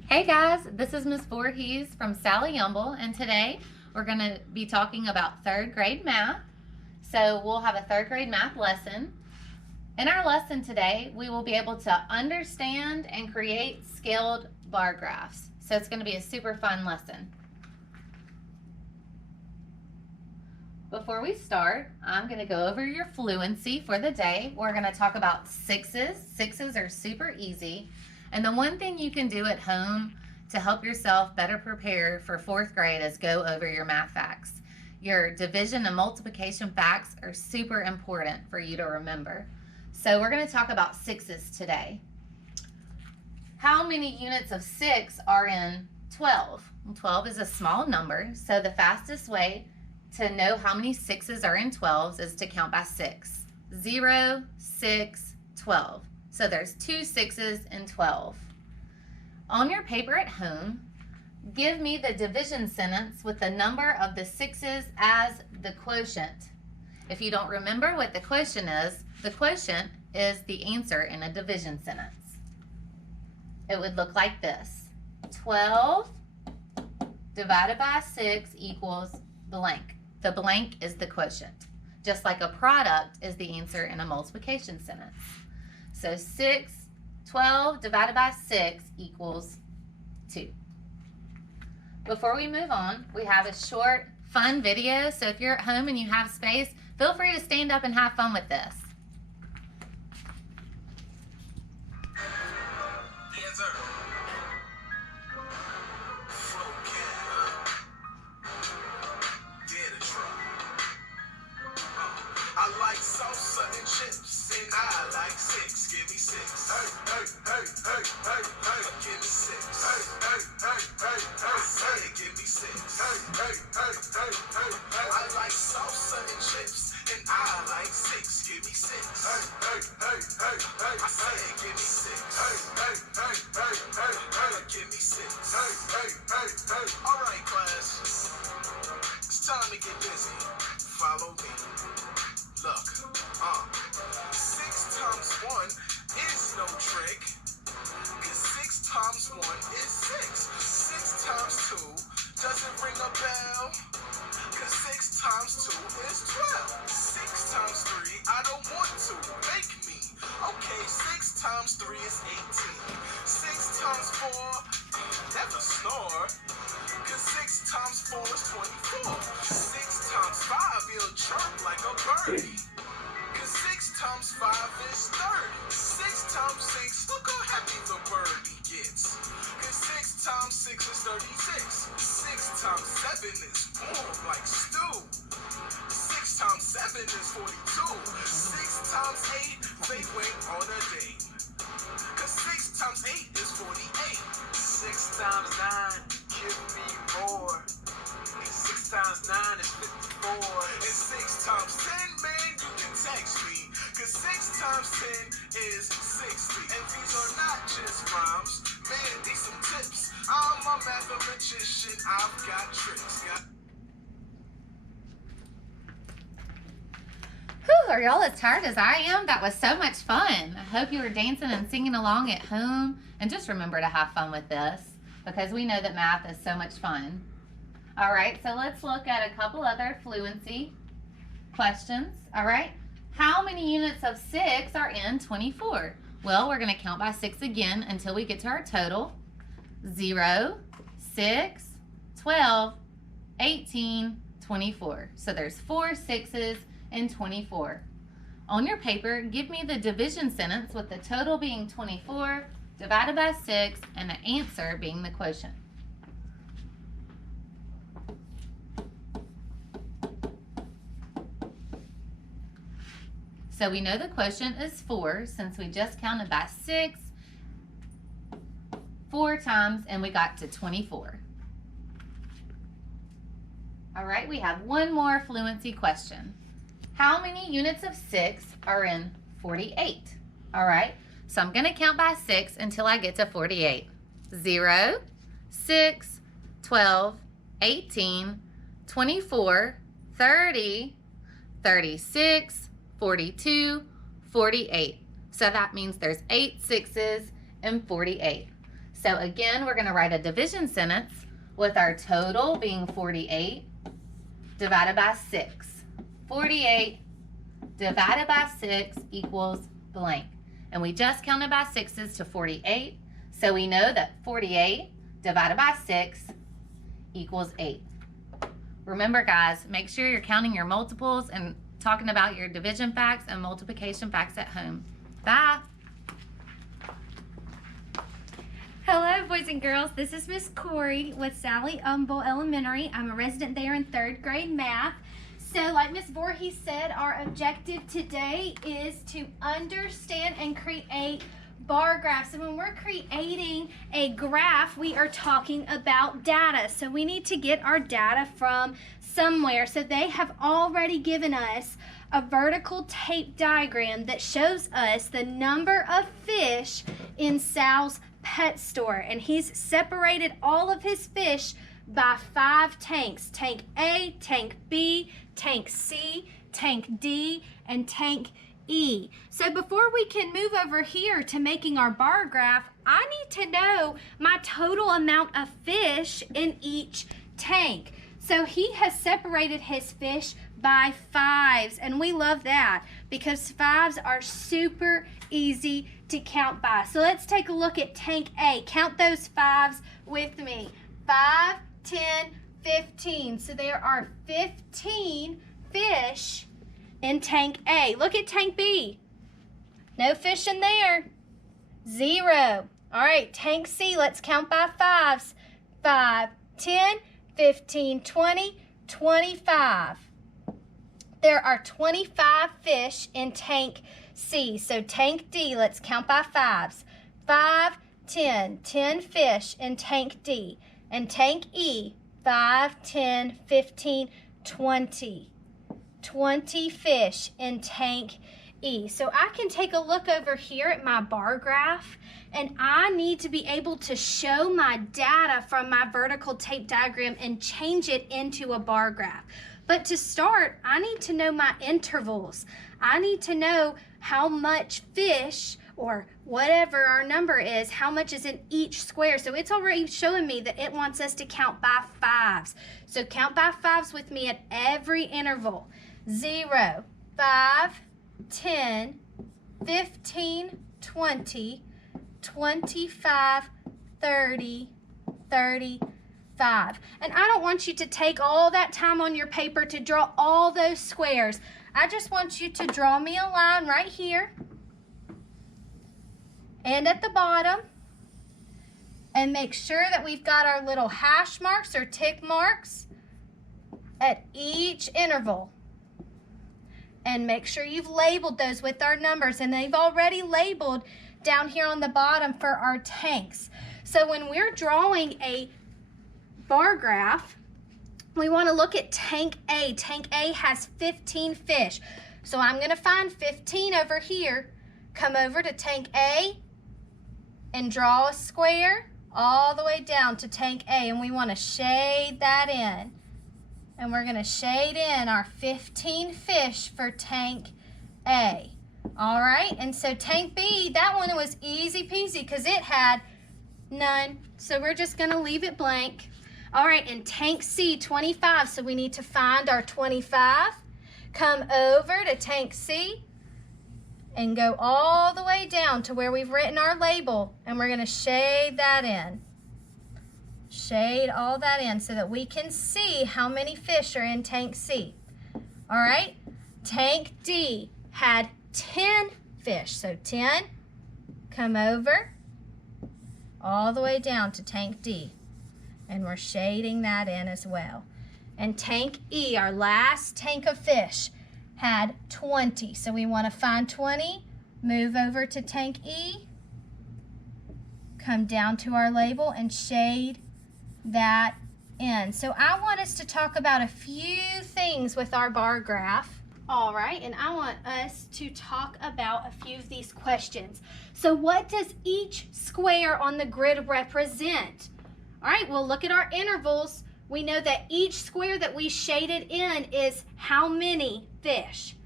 Hey guys, this is Miss Voorhees from Sally Humble, and today we're going to be talking about third grade math. So we'll have a third grade math lesson. In our lesson today, we will be able to understand and create scaled bar graphs. So it's going to be a super fun lesson. Before we start, I'm going to go over your fluency for the day. We're going to talk about sixes. Sixes are super easy. And the one thing you can do at home to help yourself better prepare for fourth grade is go over your math facts. Your division and multiplication facts are super important for you to remember. So we're going to talk about sixes today. How many units of 6 are in 12? 12 is a small number, so the fastest way to know how many sixes are in 12s is to count by 6. 0, 6, 12. So there's 2 sixes in 12. On your paper at home, give me the division sentence with the number of the sixes as the quotient. If you don't remember what the quotient is the answer in a division sentence. It would look like this. 12 divided by 6 equals blank. The blank is the quotient. Just like a product is the answer in a multiplication sentence. So 12 divided by 6 equals 2. Before we move on, we have a short, fun video. So if you're at home and you have space, feel free to stand up and have fun with this. Yes, sir. I like salsa and chips, and I like 6. Give me 6. Hey, hey, hey, hey, hey, hey. Give me 6. Hey, hey, hey, hey, hey, hey. Give me 6. Hey, hey, hey, hey, hey, hey. I like salsa and chips, and I like 6. Give me 6. Hey, hey, hey, hey, hey. I say, give me 6. Hey, hey, hey, hey, hey, hey. Give me 6. Hey, hey, hey, hey. All right, class. It's time to get busy. Follow me. Look, 6 times 1 is no trick, cause 6 times 1 is 6. 6 times 2 doesn't ring a bell, cause 6 times 2 is 12. 6 times 3, I don't want to, make me. Okay, 6 times 3 is 18. 6 times 4, never snore, cause 6 times 4 is 24. 6 times 5, you'll chirp like a birdie, cause 6 times 5 is 30. 6 times 6, look how happy the birdie gets, cause 6 times 6 is 36. 6 times 7 is warm like stew. 6 times 7 is 42. 6 times 8, they went on a date, cause 6 times 8 is 48. 6 times 9, give me more. 6 times 9 is 54. And 6 times 10, man, you can text me, cause 6 times 10 is 60. And these are not just rhymes, man, these some tips. I'm a mathematician, I've got tricks. Whew, are y'all as tired as I am? That was so much fun. I hope you were dancing and singing along at home. And just remember to have fun with this, because we know that math is so much fun. All right, so let's look at a couple other fluency questions. All right, how many units of 6 are in 24? Well, we're going to count by 6 again until we get to our total. 0, 6, 12, 18, 24. So there's 4 sixes in 24. On your paper, give me the division sentence with the total being 24 divided by 6 and the answer being the quotient. So we know the quotient is 4 since we just counted by 6 4 times and we got to 24. All right, we have one more fluency question. How many units of 6 are in 48? All right, so I'm going to count by 6 until I get to 48. 0, 6, 12, 18, 24, 30, 36, 42, 48. So that means there's 8 sixes and 48. So again, we're going to write a division sentence with our total being 48 divided by 6. 48 divided by 6 equals blank. And we just counted by 6s to 48. So we know that 48 divided by 6 equals 8. Remember, guys, make sure you're counting your multiples and talking about your division facts and multiplication facts at home. Bye. Hello, boys and girls. This is Miss Corey with Sally Humble Elementary. I'm a resident there in 3rd grade math. So like Miss Voorhees said, our objective today is to understand and create bar graphs. And when we're creating a graph, we are talking about data. So we need to get our data from somewhere. So they have already given us a vertical tape diagram that shows us the number of fish in Sal's pet store. And he's separated all of his fish by 5 tanks. Tank A, Tank B, Tank C, Tank D, and Tank E. So before we can move over here to making our bar graph, I need to know my total amount of fish in each tank. So he has separated his fish by 5s, and we love that because 5s are super easy to count by. So let's take a look at Tank A. Count those 5s with me. 5, 10, 15. So there are 15 fish in Tank A. Look at Tank B. No fish in there. 0. All right, Tank C, let's count by 5s. 5, 10, 15, 20, 25. There are 25 fish in Tank C. So Tank D, let's count by 5s. 5, 10, 10 fish in Tank D. And Tank E, 5, 10, 15, 20. 20 fish in Tank E. So I can take a look over here at my bar graph, and I need to be able to show my data from my vertical tape diagram and change it into a bar graph. But to start, I need to know my intervals. I need to know how much fish, or whatever our number is, how much is in each square. So it's already showing me that it wants us to count by 5s. So count by 5s with me at every interval. 0, 5, 10, 15, 20, 25, 30, 35. And I don't want you to take all that time on your paper to draw all those squares. I just want you to draw me a line right here and at the bottom, and make sure that we've got our little hash marks or tick marks at each interval. And make sure you've labeled those with our numbers, and they've already labeled down here on the bottom for our tanks. So when we're drawing a bar graph, we want to look at Tank A. Tank A has 15 fish. So I'm going to find 15 over here, come over to Tank A, and draw a square all the way down to Tank A. And we want to shade that in. And we're going to shade in our 15 fish for Tank A. All right, and so Tank B, that one was easy peasy because it had none. So we're just going to leave it blank. All right, and Tank C, 25. So we need to find our 25. Come over to Tank C and go all the way down to where we've written our label. And we're going to shade that in. Shade all that in so that we can see how many fish are in Tank C. All right, Tank D had 10 fish. So 10, come over all the way down to Tank D. And we're shading that in as well. And Tank E, our last tank of fish, had 20. So we want to find 20, move over to Tank E, come down to our label and shade that in. So I want us to talk about a few things with our bar graph. All right, and I want us to talk about a few of these questions. So what does each square on the grid represent? All right, well, look at our intervals. We know that each square that we shaded in is how many fish?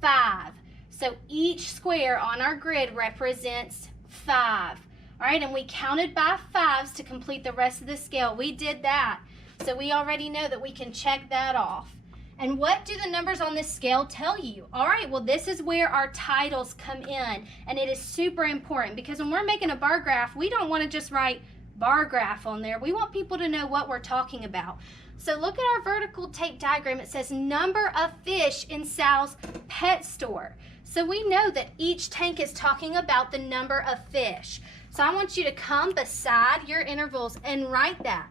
5. So each square on our grid represents 5. All right, and we counted by 5s to complete the rest of the scale. We did that. So we already know that we can check that off. And what do the numbers on this scale tell you? All right, well, this is where our titles come in. And it is super important because when we're making a bar graph, we don't want to just write bar graph on there. We want people to know what we're talking about. So look at our vertical tape diagram. It says number of fish in Sal's pet store. So we know that each tank is talking about the number of fish. So I want you to come beside your intervals and write that.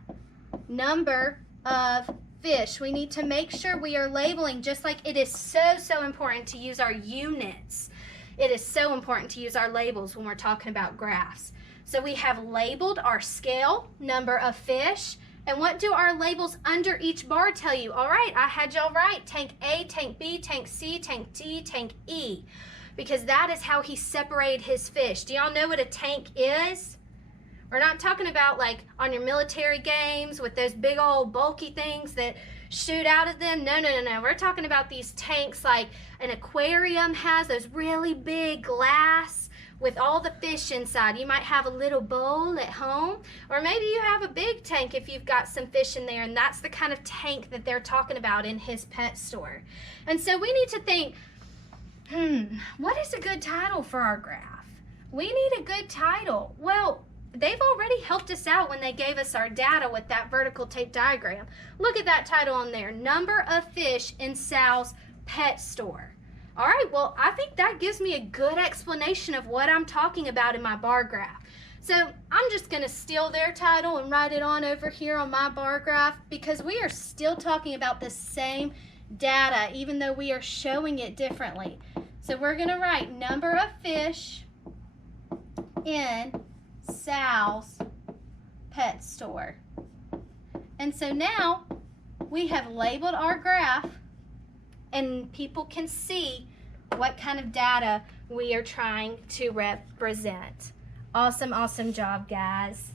Number of fish. We need to make sure we are labeling, just like it is so important to use our units. It is so important to use our labels when we're talking about graphs. So we have labeled our scale, number of fish, and what do our labels under each bar tell you? All right, I had y'all right. Tank A, tank B, tank C, tank D, tank E, because that is how he separated his fish. Do y'all know what a tank is? We're not talking about like on your military games with those big old bulky things that shoot out of them. No. We're talking about these tanks like an aquarium has, those really big glass with all the fish inside. You might have a little bowl at home, or maybe you have a big tank if you've got some fish in there, and that's the kind of tank that they're talking about in his pet store. And so we need to think, what is a good title for our graph? We need a good title. Well, they've already helped us out when they gave us our data with that vertical tape diagram. Look at that title on there, number of fish in Sal's pet store. All right, well, I think that gives me a good explanation of what I'm talking about in my bar graph. So I'm just gonna steal their title and write it on over here on my bar graph because we are still talking about the same data, even though we are showing it differently. So we're gonna write number of fish in Sal's pet store. And so now we have labeled our graph and people can see what kind of data we are trying to represent. Awesome job, guys.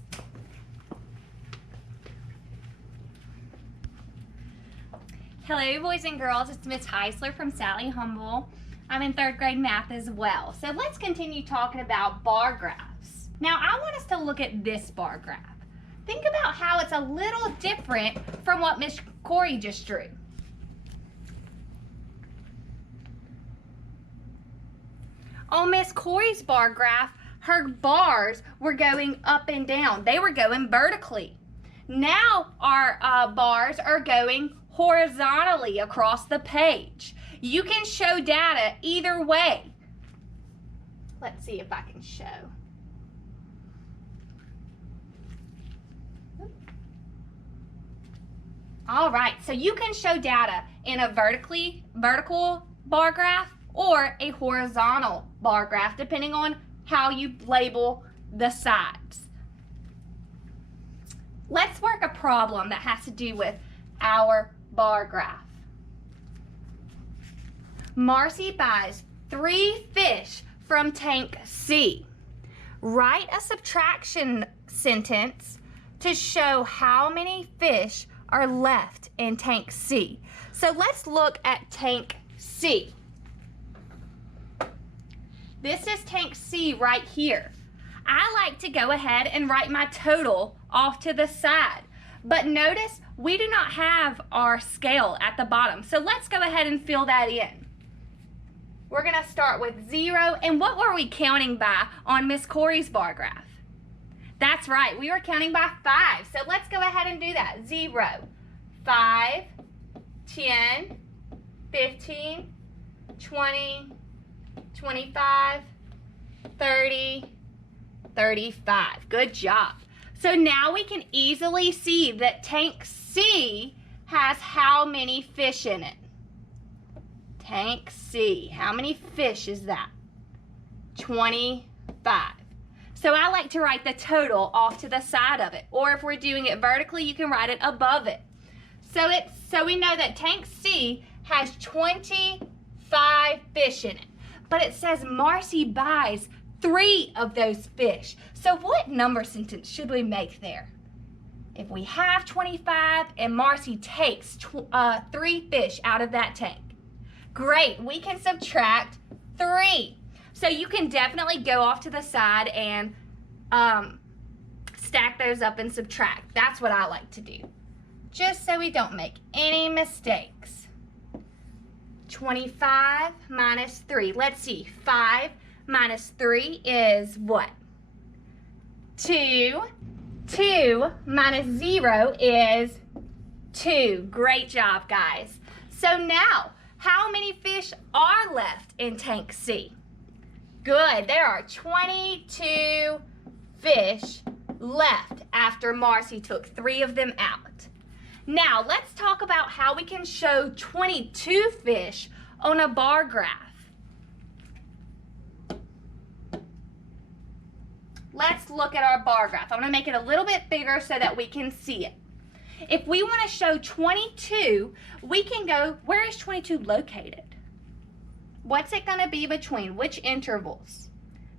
Hello, boys and girls. It's Miss Heisler from Sally Humble. I'm in 3rd grade math as well. So let's continue talking about bar graphs. Now, I want us to look at this bar graph. Think about how it's a little different from what Miss Corey just drew. On Miss Corey's bar graph, her bars were going up and down. They were going vertically. Now our bars are going horizontally across the page. You can show data either way. Let's see if I can show. All right, so you can show data in a vertical bar graph or a horizontal bar graph, depending on how you label the sides. Let's work a problem that has to do with our bar graph. Marcy buys 3 fish from tank C. Write a subtraction sentence to show how many fish are left in tank C. So let's look at tank C. This is tank C right here. I like to go ahead and write my total off to the side. But notice we do not have our scale at the bottom. So let's go ahead and fill that in. We're gonna start with 0. And what were we counting by on Miss Corey's bar graph? That's right, we were counting by 5. So let's go ahead and do that. 0, 5, 10, 15, 20, 25, 30, 35. Good job. So now we can easily see that tank C has how many fish in it? Tank C, how many fish is that? 25. So I like to write the total off to the side of it. Or if we're doing it vertically, you can write it above it. So we know that tank C has 25 fish in it. But it says Marcy buys 3 of those fish. So what number sentence should we make there? If we have 25 and Marcy takes 3 fish out of that tank. Great, we can subtract 3. So you can definitely go off to the side and stack those up and subtract. That's what I like to do, just so we don't make any mistakes. 25 minus 3. Let's see. 5 minus 3 is what? 2. 2 minus 0 is 2. Great job, guys. So now, how many fish are left in tank C? Good. There are 22 fish left after Marcy took 3 of them out. Now, let's talk about how we can show 22 fish on a bar graph. Let's look at our bar graph. I'm going to make it a little bit bigger so that we can see it. If we want to show 22, we can go, where is 22 located? What's it going to be between? Which intervals?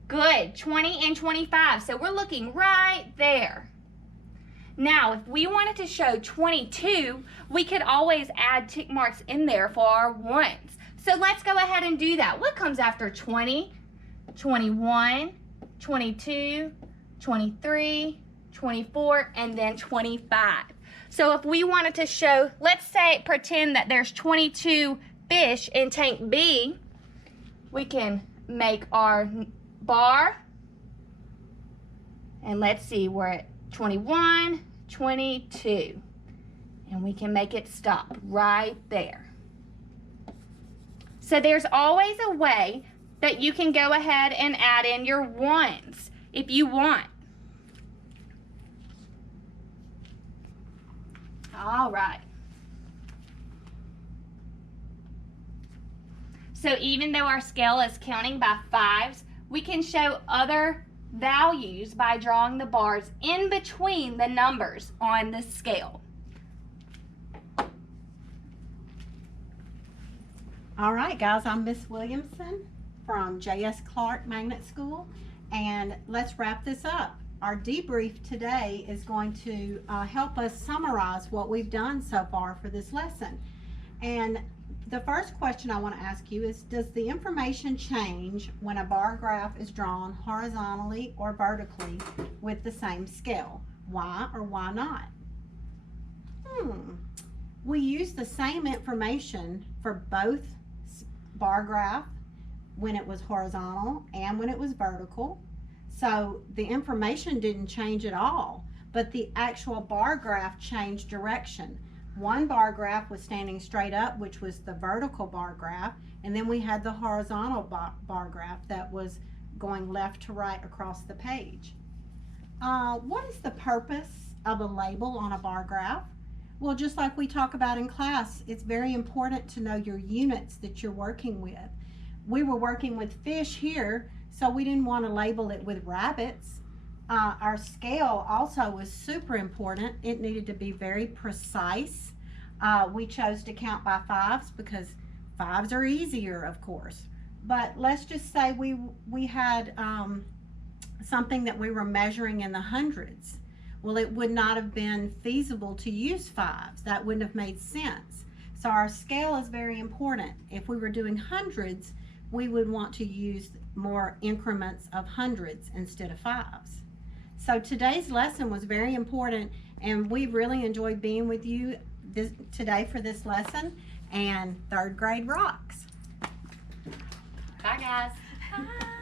Good, 20 and 25. So we're looking right there. Now, if we wanted to show 22, we could always add tick marks in there for our ones. So let's go ahead and do that. What comes after 20, 21, 22, 23, 24, and then 25? So if we wanted to show, let's say, pretend that there's 22 fish in tank B, we can make our bar, and let's see, we're at 21, 22, and we can make it stop right there. So there's always a way that you can go ahead and add in your ones if you want. All right. So even though our scale is counting by 5s, we can show other values by drawing the bars in between the numbers on the scale. All right, guys, I'm Miss Williamson from J.S. Clark Magnet School, and let's wrap this up. Our debrief today is going to help us summarize what we've done so far for this lesson. And the first question I want to ask you is, does the information change when a bar graph is drawn horizontally or vertically with the same scale? Why or why not? We use the same information for both bar graph when it was horizontal and when it was vertical. So the information didn't change at all, but the actual bar graph changed direction. One bar graph was standing straight up, which was the vertical bar graph, and then we had the horizontal bar graph that was going left to right across the page. What is the purpose of a label on a bar graph? Well, just like we talk about in class, it's very important to know your units that you're working with. We were working with fish here, so we didn't want to label it with rabbits. Our scale also was super important. It needed to be very precise. We chose to count by 5s because 5s are easier, of course. But let's just say we had something that we were measuring in the hundreds. Well, it would not have been feasible to use 5s. That wouldn't have made sense. So our scale is very important. If we were doing hundreds, we would want to use more increments of hundreds instead of 5s. So today's lesson was very important, and we really enjoyed being with you today for this lesson, and 3rd grade rocks. Bye, guys. Bye.